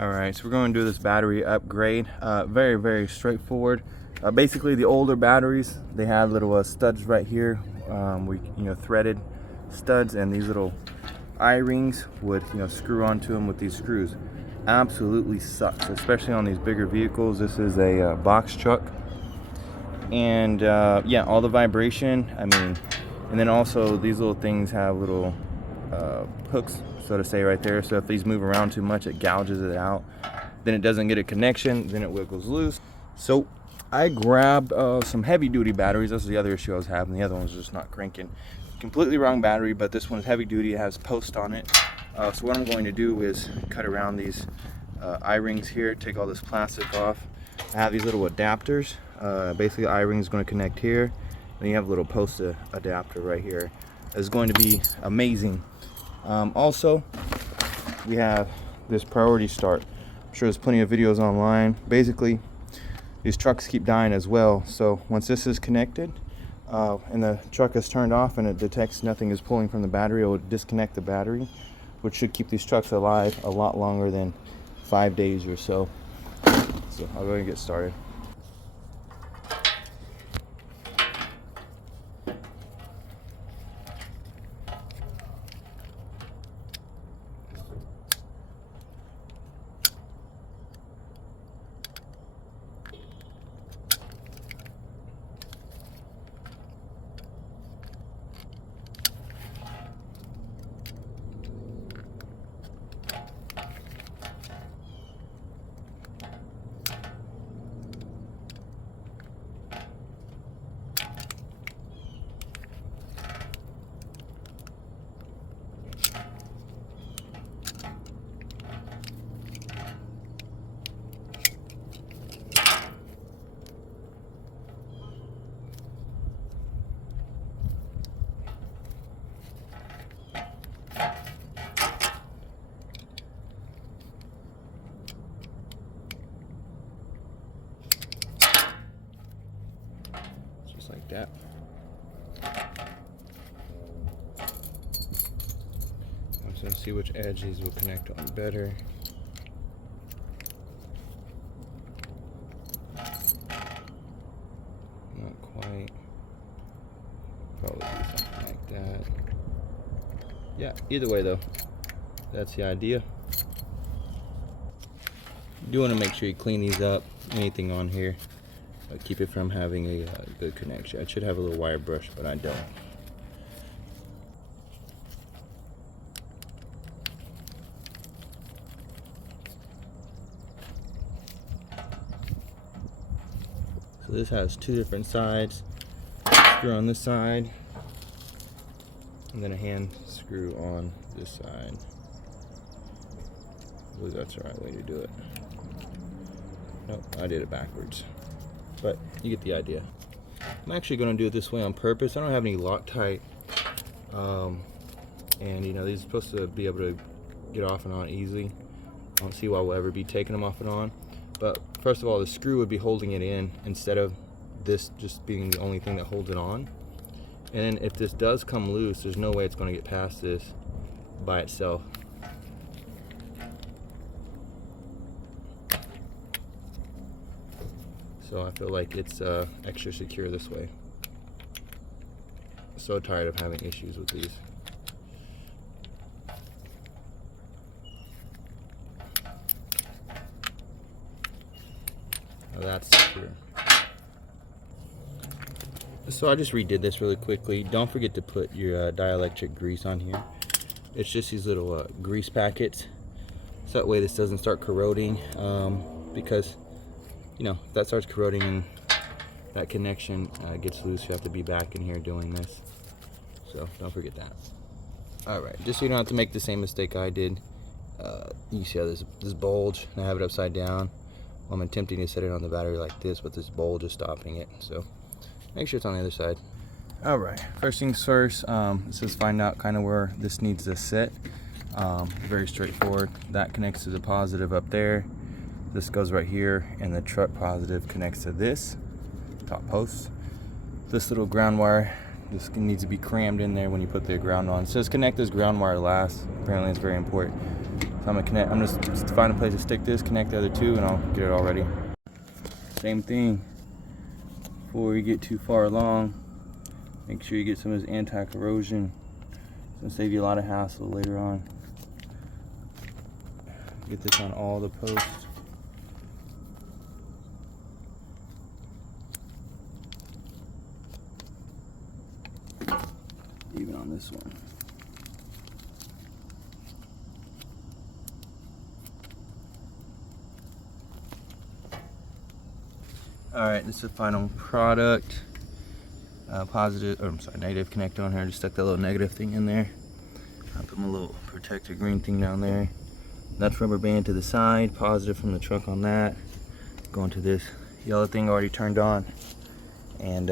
Alright, so we're going to do this battery upgrade. Very straightforward. Basically, the older batteries, they have little studs right here. Threaded studs, and these little eye-rings would screw onto them with these screws. Absolutely sucks, especially on these bigger vehicles. This is a box truck, and yeah, all the vibration, and then also these little things have little hooks, so to say, right there. So if these move around too much, it gouges it out, then it doesn't get a connection, then it wiggles loose. So I grabbed some heavy duty batteries. This is the other issue I was having. The other one was just not cranking. Completely wrong battery, but this one is heavy duty. It has post on it. So what I'm going to do is cut around these eye-rings here, take all this plastic off. I have these little adapters. Basically, eye-ring is going to connect here. Then you have a little post adapter right here. It's going to be amazing. Also, we have this priority start. I'm sure there's plenty of videos online. Basically, these trucks keep dying as well. So once this is connected and the truck is turned off and it detects nothing is pulling from the battery, it will disconnect the battery, which should keep these trucks alive a lot longer than 5 days or so. So I'll go ahead and get started. Just like that. I'm just gonna see which edge these will connect on better. Not quite. Probably do something like that. Yeah, either way though, that's the idea. You do want to make sure you clean these up, anything on here. Keep it from having a good connection. I should have a little wire brush, but I don't. So this has two different sides. Screw on this side, and then a hand screw on this side. I believe that's the right way to do it. Nope, I did it backwards. But you get the idea. I'm actually going to do it this way on purpose. I don't have any Loctite, and these are supposed to be able to get off and on easily. I don't see why we'll ever be taking them off and on. But first of all, the screw would be holding it in instead of this just being the only thing that holds it on. And then if this does come loose, there's no way it's going to get past this by itself. So I feel like it's extra secure this way. So tired of having issues with these. Now that's secure. So I just redid this really quickly. Don't forget to put your dielectric grease on here. It's just these little grease packets. So that way this doesn't start corroding, because if that starts corroding and that connection gets loose, you have to be back in here doing this. So don't forget that. Alright, just so you don't have to make the same mistake I did. You see how this bulge, and I have it upside down. Well, I'm attempting to set it on the battery like this, but this bulge is stopping it. So make sure it's on the other side. Alright, first things first, it says find out kind of where this needs to sit. Very straightforward. That connects to the positive up there. This goes right here, and the truck positive connects to this top post. This little ground wire just needs to be crammed in there when you put the ground on. It says connect this ground wire last. Apparently it's very important. So I'm gonna connect. I'm just find a place to stick this, connect the other two, and I'll get it all ready. Same thing. Before you get too far along, make sure you get some of this anti-corrosion. It's gonna save you a lot of hassle later on. Get this on all the posts. Even on this one. Alright, this is the final product. Negative connector on here. Just stuck that little negative thing in there. I put my little protector green thing down there. That's rubber band to the side. Positive from the truck on that. Going to this yellow thing already turned on. And